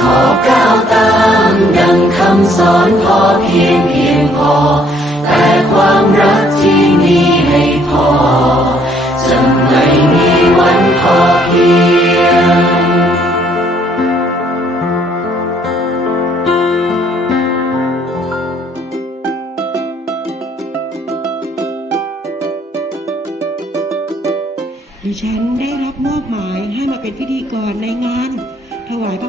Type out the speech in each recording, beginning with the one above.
ขอก้าวตามดังคำสอนพอเพียงเพียงพอ แต่ความรักที่มีให้พอ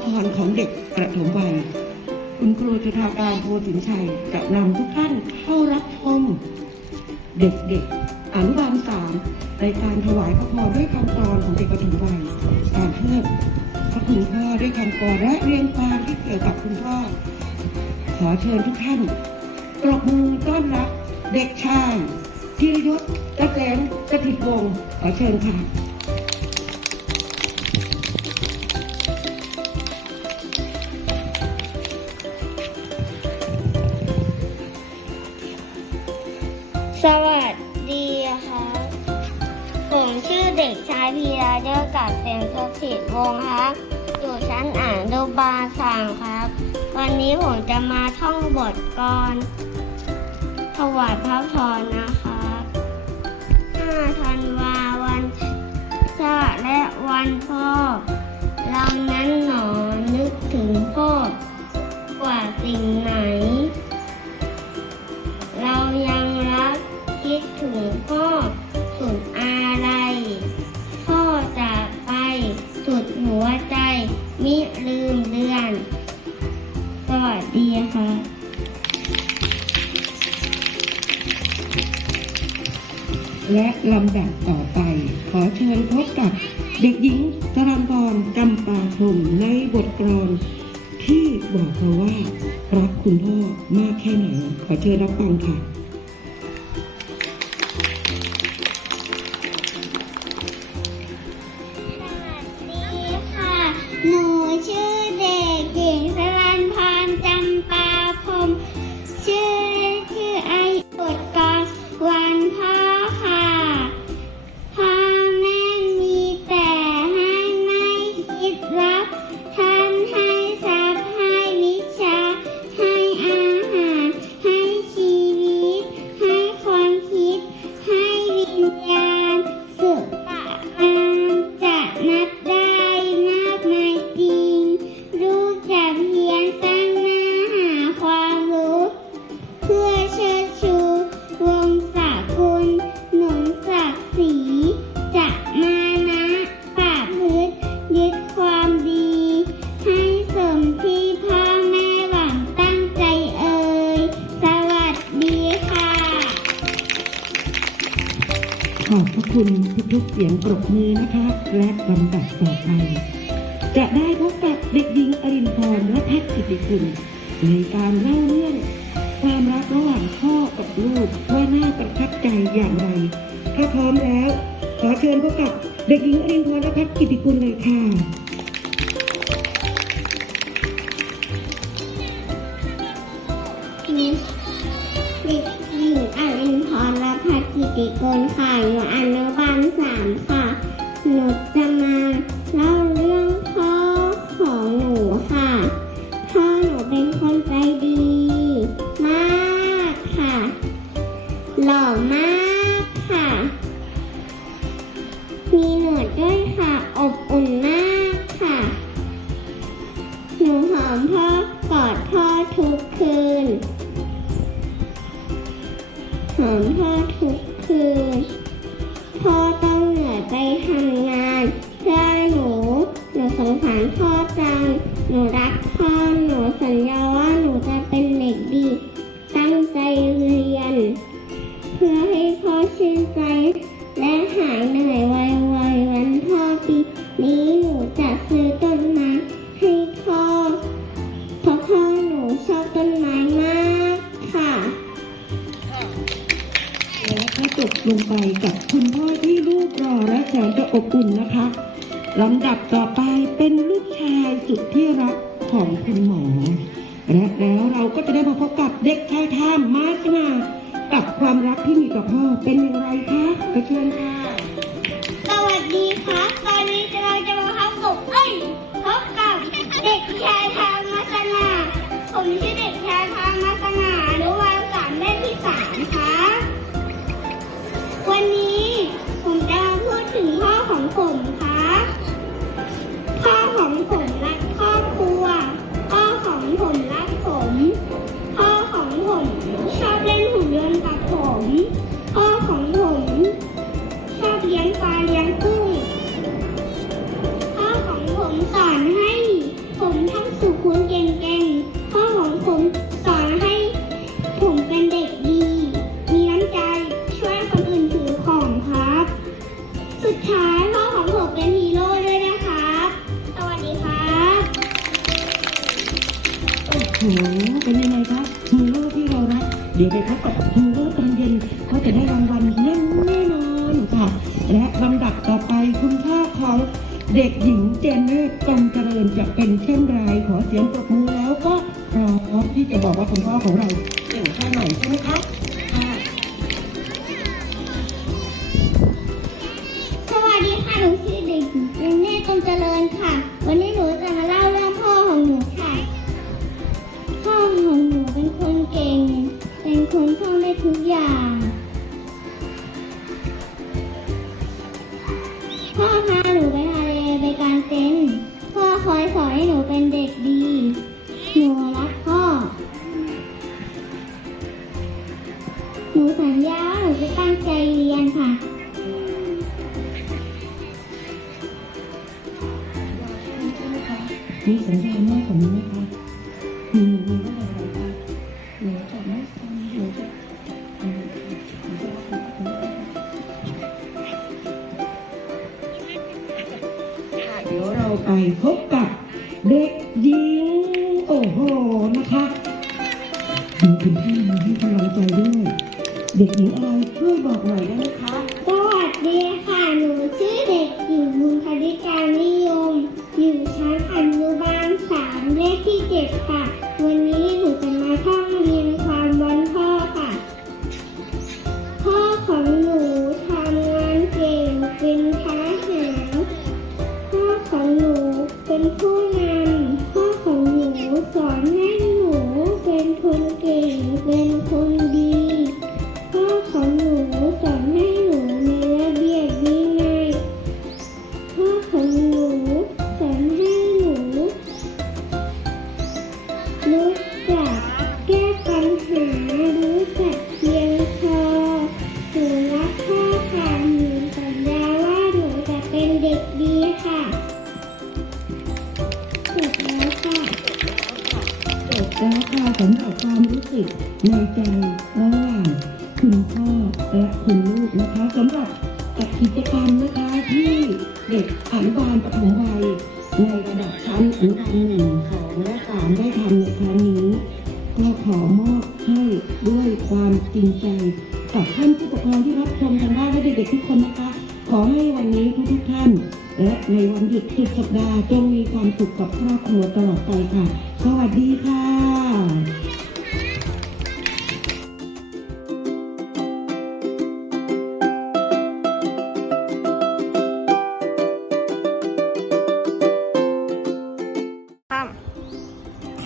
พระพรของเด็กประถมวัย คุณครูจุธาการโพสินชัยจะนำทุกท่านเข้ารับชมเด็กๆอนุบาลสามในการถวายพระพรด้วยคำกรของเด็กประถมวัยการเทิดพระคุณพ่อด้วยคำกรและเรียงความที่เกี่ยวกับคุณพ่อ ขอเชิญทุกท่านปรบมือต้อนรับเด็กชายธีรยุทธเกษมสถิตวงขอเชิญค่ะ เด็กชายพีราเดอร์กับเซมสถิตวงครับอยู่ชั้นอ่านดูบาสามครับ วันนี้ผมจะมาท่องบทกรถวายพระพรนะครับ5ธันวาวันชาติและวันพ่อ เรานั้นหนอนึกถึงพ่อ ลำดับต่อไป ขอเชิญพบกับเด็กหญิงสรันพรกำปาพรมในบทกลอนที่บอกเราว่ารักคุณพ่อมากแค่ไหน ขอเชิญรับฟังค่ะ ขอบพระคุณทุกๆเสียงปรบมือนะคะ และลำดับต่อไป จะได้พบกับเด็กหญิงอรินพรและแพทย์กิติคุณ ในการเล่าเรื่อง ความรักระหว่างพ่อกับลูกว่าน่าประทับใจอย่างไร ถ้าพร้อมแล้ว ขอเชิญพบกับเด็กหญิงอรินพรและแพทย์กิติคุณเลยค่ะ ติกุลค่ะ อยู่อนุบาลสามค่ะ หนูจะ คือพ่อต้องเหนื่อยไปทำงาน เพื่อหนู หนูสงสารพ่อจังหนูรักพ่อหนูสัญญา ไปกับคุณพ่อที่รูปรอและแสนจะอบอุ่นนะคะลำดับต่อไปเป็นลูกชายสุดที่รักของคุณหมอ และแล้วเราก็จะได้มาพบกับเด็กชายท่ามมาสนากับความรักที่มีต่อพ่อเป็นอย่างไรคะกระเชิญค่ะ สวัสดีครับ ตอนนี้เราจะมาพบกับเอ้ยพบกับเด็กชายพามาสนา ผมชื่อเด็กชายพามาสนาอนุบาลสา วั สุดท้ายพ่อของผมเป็นฮีโร่ด้วยนะครับ สวัสดีครับโอ้โหเป็นยังไงคะฮีโร่ที่เรารักเดี๋ยวไปพบกับฮีโร่ตอนเย็นเขาจะได้รางวัลแน่แน่นอนค่ะ และลำดับต่อไปคุณพ่อของเด็กหญิงเจนเนตจงเจริญจะเป็นเช่นไรขอเสียงปรบมือแล้วก็พร้อมที่จะบอกว่าคุณพ่อของเราเก่งแค่ไหนใช่ไหมคะ มีสัญญาณมากกว่านี้ไหมคะมีมีว่าอะไรคะหนูจะไม่ทำหนูจะหนูจะรับผิดชอบค่เดี๋ยวเราไปพบกับเด็กหญิงโอ้โหนะคะมีคุณพ่อมาให้กำลังใจด้วย เด็กหญิงอะไร ของและสามได้ทำในครั้งนี้ ก็ขอมอบให้ด้วยความจริงใจกับท่านผู้ปกครองที่รับชมทางบ้านและเด็กๆทุกคนนะคะ ขอให้วันนี้ทุกๆท่าน และในวันหยุดสุดสัปดาห์จงมีความสุขกับครอบครัวตลอดไปค่ะ สวัสดีค่ะ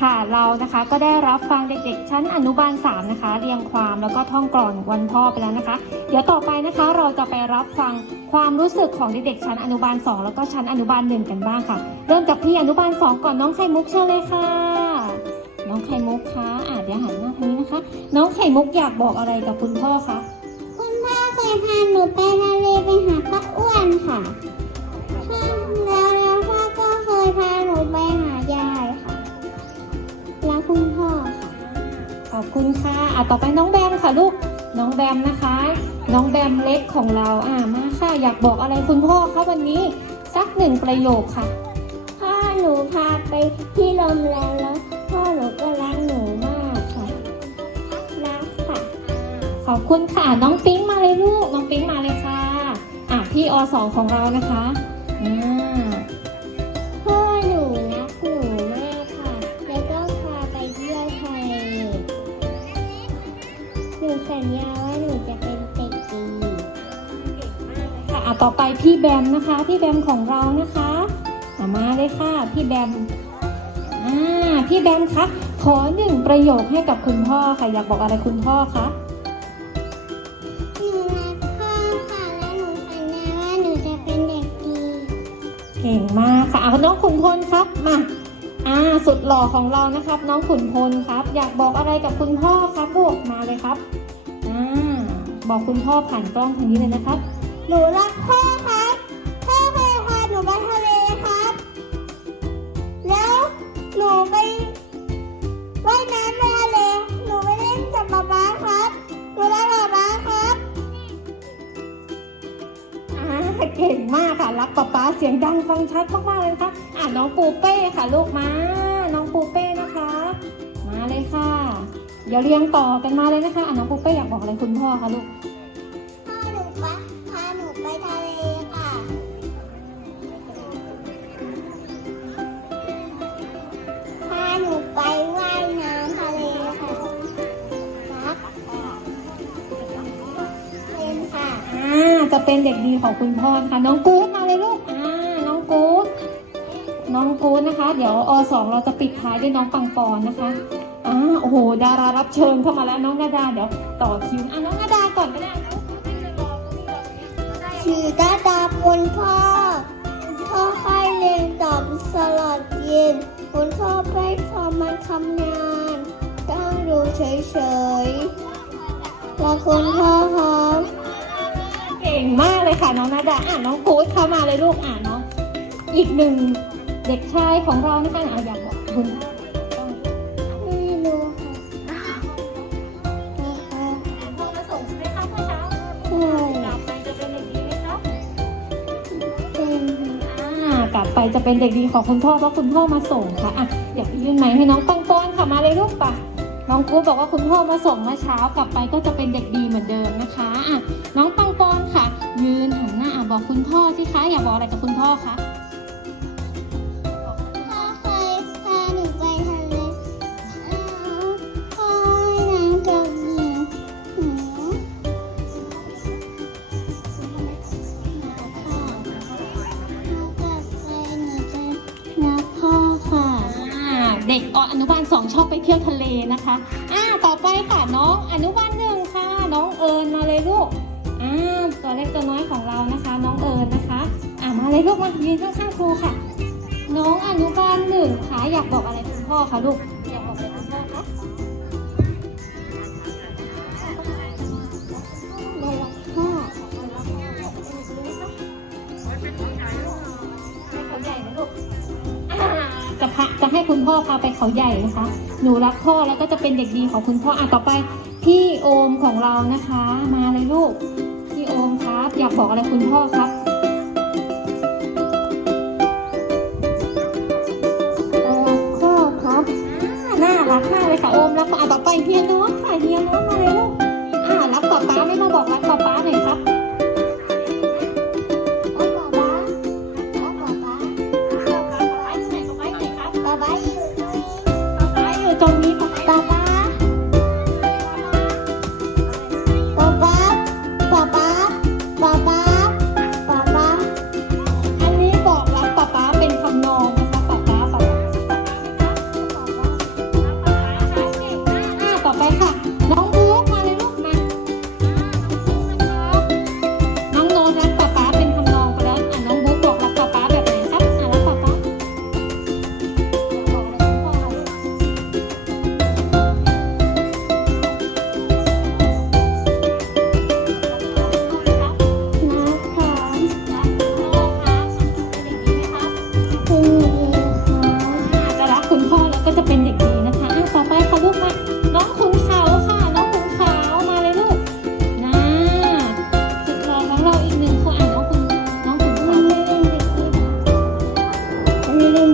ค่ะ เรานะคะก็ได้รับฟังเด็กๆ ชั้นอนุบาล 3 นะคะ เรียงความแล้วก็ท่องกลอนวันพ่อไปแล้วนะคะ เดี๋ยวต่อไปนะคะเราจะไปรับฟังความรู้สึกของเด็กๆชั้นอนุบาล 2 แล้วก็ชั้นอนุบาล 1 กันบ้างค่ะ เริ่มจากพี่อนุบาล 2 ก่อนน้องไข่มุกเชิญเลยค่ะ น้องไข่มุกคะอะเดี๋ยวหันหน้าทางนี้นะคะ น้องไข่มุกอยากบอกอะไรกับคุณพ่อคะคุณพ่อเคยพาหนูไปทะเลไปหาป้าอ้วนค่ะแล้วแล้วพ่อก็เคยพาหนูไปหา คุณพ่อค่ะ ขอบคุณค่ะอะต่อไปน้องแบมค่ะลูก น้องแบมนะคะ น้องแบมเล็กของเรา อะมาค่ะ อยากบอกอะไรคุณพ่อคะวันนี้ สักหนึ่งประโยคค่ะ พ่อหนูพาไปที่โรงแรมแล้วพ่อหนูก็รักหนูมากค่ะรักค่ะ ขอบคุณค่ะ น้องปิ๊งมาเลยลูก น้องปิ๊งมาเลยค่ะ อะพี่อสองของเรานะคะอ่า สัญญาว่าหนูจะเป็นเด็กดีค่ะอะต่อไปพี่แบมนะคะ พี่แบมของเรานะคะอะมาเลยค่ะ พี่แบมอ่อ่าพี่แบมครับขอหนึ่งประโยคให้กับคุณพ่อค่ะ อยากบอกอะไรคุณพ่อคะหนูรักพ่อค่ะ และหนูสัญญาว่าหนูจะเป็นเด็กดี เก่งมากค่ะเอาน้องขุนพลครับมาอ่า สุดหล่อของเรานะครับ น้องขุนพลครับ อยากบอกอะไรกับคุณพ่อครับลูกมาเลยครับอ่าบอกคุณพ่อผ่านกล้องทางนี้เลยนะครับ หนูรักพ่อครับ พ่อเคยพาหนูไปทะเลครับ แล้วหนูไปว่ายน้ำในทะเล หนูไปเล่นกับป๊าป๊าครับ หนูรักป๊าป๊าครับอ่าเก่งมากค่ะ รักป๊าป๊าเสียงดังฟังชัดมากๆเลยนะคะอ่า น้องปูเป้ค่ะลูกมา น้องปูเป้นะคะ มาเลยค่ะ เดี๋ยวเรียงต่อกันมาเลยนะคะอ่าน้องปูเป้อยากบอกอะไรคุณพ่อคะลูก พ่อหนูปะพาหนูไปทะเลค่ะ พาหนูไปว่ายน้ำทะเลค่ะครับเป็นค่ะ อ่า จะเป็นเด็กดีของคุณพ่อนะคะน้องกู๊ดมาเลยลูก กู๊ดนะคะ เดี๋ยวอสองเราจะปิดท้ายด้วยน้องปังปอนนะคะอ่าโอ้โห ดารารับเชิญเข้ามาแล้วน้องนาดา เดี๋ยวต่อคิวอะน้องนาดาก่อนก็ได้ชื่อตาตาปนพ่อพ่อค่อยเรียนตอบสลัดเย็นคุณพ่อไปทำมันทำงานตั้งดูเฉยๆแล้วคุณพ่อครับเก่งมากเลยค่ะน้องนาดาอะน้องกู๊ดเข้ามาเลยลูกอะน้องอีกหนึ่ง เด็กชายของเรานะคะอะอยากบอกคุณไม่รู้ค่ะพ่อมาส่งใช่ไหมคะพ่อเช้าใช่กลับไปจะเป็นเด็กดีไหมคะเป็นอ่ากลับไปจะเป็นเด็กดีของคุณพ่อเพราะคุณพ่อมาส่งค่ะอะอยากยื่นไม้ให้น้องปังปอนค่ะมาเลยลูกปะน้องกู๊บอกว่าคุณพ่อมาส่งเมื่อเช้ากลับไปก็จะเป็นเด็กดีเหมือนเดิมนะคะอะน้องปังปอนค่ะ ยืนหันหน้าอะบอกคุณพ่อสิคะอยากบอกอะไรกับคุณพ่อคะ ด็กอนุบาลสองชอบไปเที่ยวทะเลนะคะอ่าต่อไปค่ะน้องอนุบาลหนึ่งค่ะ น้องเอิญมาเลยลูกอ่าตัวเล็กตัวน้อยของเรานะคะ น้องเอิญนะคะอ่ามาเลยลูกมายืนข้างๆครูค่ะ น้องอนุบาลหนึ่งค่ะอยากบอกอะไรคุณพ่อคะลูก ให้คุณพ่อพาไปเขาใหญ่นะคะ หนูรักพ่อแล้วก็จะเป็นเด็กดีของคุณพ่ออะต่อไป พี่โอมของเรานะคะ มาเลยลูก พี่โอมครับ อยากบอกอะไรคุณพ่อครับเรารักพ่อครับน่ารักมากเลยค่ะโอมแล้วก็อะต่อไปเฮียน้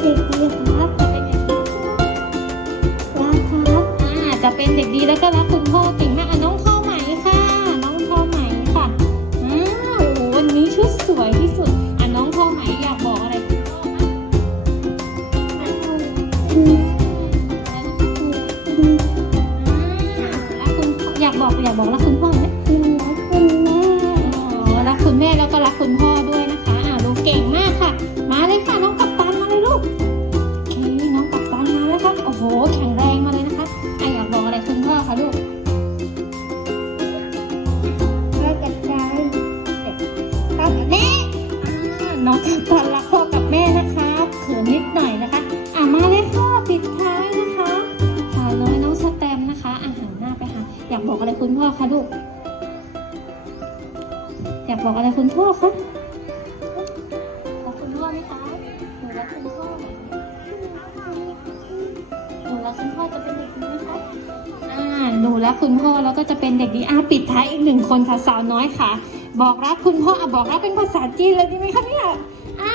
เด็กดีครับจะเป็นเด็กดีรักครับอ่าจะเป็นเด็กดีแล้วก็รักคุณ รักคุณพ่อแล้วก็จะเป็นเด็กดีอ่าปิดท้ายอีกหนึ่งคนค่ะสาวน้อยค่ะ บอกรักคุณพ่ออะบอกรักเป็นภาษาจีนเลยดีไหมคะเนี่ยอ่า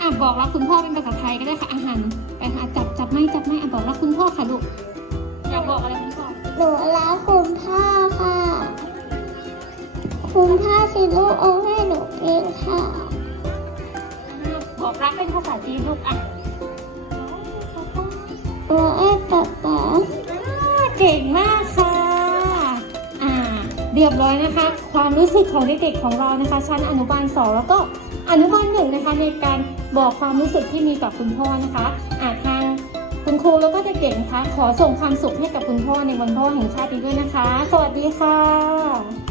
อะบอกรักคุณพ่อเป็นภาษาไทยก็ได้ค่ะอาหารไปค่ะจับจับไม่จับไม่อะบอกรักคุณพ่อค่ะลูกอยากบอกอะไรคุณพ่อหนูรักคุณพ่อค่ะ คุณพ่อซื้อลูกอมให้หนูกินค่ะบอกรักเป็นภาษาจีนลูกอะหนูไอ้ป๊าป๊าเก่งมากค่ะอ่า เรียบร้อยนะคะ ความรู้สึกของเด็กๆของเรานะคะ ชั้นอนุบาลสองแล้วก็อนุบาลหนึ่งนะคะ ในการบอกความรู้สึกที่มีกับคุณพ่อนะคะอาทางคุณครูแล้วก็เด็กๆนะคะขอส่งความสุขให้กับคุณพ่อในวันพ่อแห่งชาติด้วยนะคะ สวัสดีค่ะ